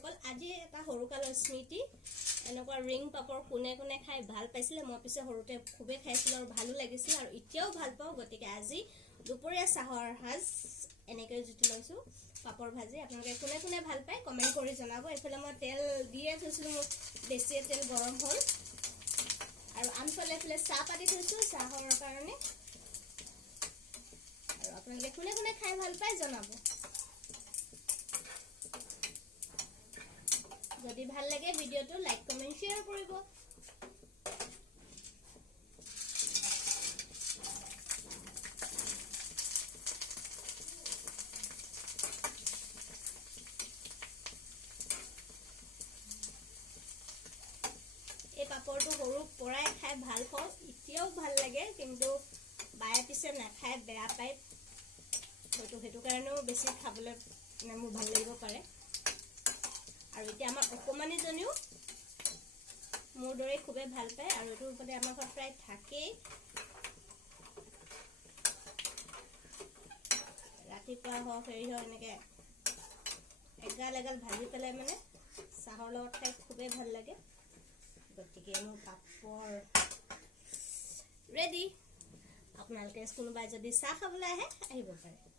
বন্ধুসকল আজি এটা সৰুকালৰ স্মৃতি এনেকুৱা ৰিং পাপৰ কোনে কোনে খাই ভাল পাইছিলে মই পিছে সৰুতে খুবে খাইছিল আৰু ভালো লাগিছিল আৰু এতিয়াও ভাল পাওঁ গতিকে আজি দুপৰীয়া চাহৰ সাজ এনেকৈ জুতি লৈছো পাপৰ ভাজি আপোনালোকে কোনে কোনে ভাল পায় কমেন্ট কৰি জনাব এফালে মই তেল দিয়ে থৈছিলো মোৰ বেছি তেল গৰম হ'ল আৰু আনফালে এফালে চাহ পাতি থৈছো চাহৰ কাৰণে আৰু আপোনালোকে কোনে কোনে খাই ভাল পায় জনাব যদি ভাল লাগে ভিডিওটো লাইক কমেন্ট শেয়ার কৰিব এই পাপৰটো সৰু পৰাই খাই ভাল পাওঁ এতিয়াও ভাল লাগে কিন্তু বায়ে পিছে নাখায় বেয়া পায় হয়তো হেতু কাৰণেও বেছি খাবলৈ মোৰ ভাল লাগিব পাৰে আৰু এতিয়া আমাৰ অকমানি জনিও মোৰ দৰে খুবে ভাল পায় আৰু এটো উপৰে আমাৰ ঘৰত প্ৰায় থাকে ৰাতিপুৱা হওক হেৰি হয় এনেকে এগাল এগাল ভাজি পেলাই মানে চাহৰ লগত খাই খুবে ভাল লাগে গতিকে মোৰ পাপৰ ৰেডি আপোনালোকে কোনোবাই যদি চাহ খাবলৈ আহে আহিব পাৰে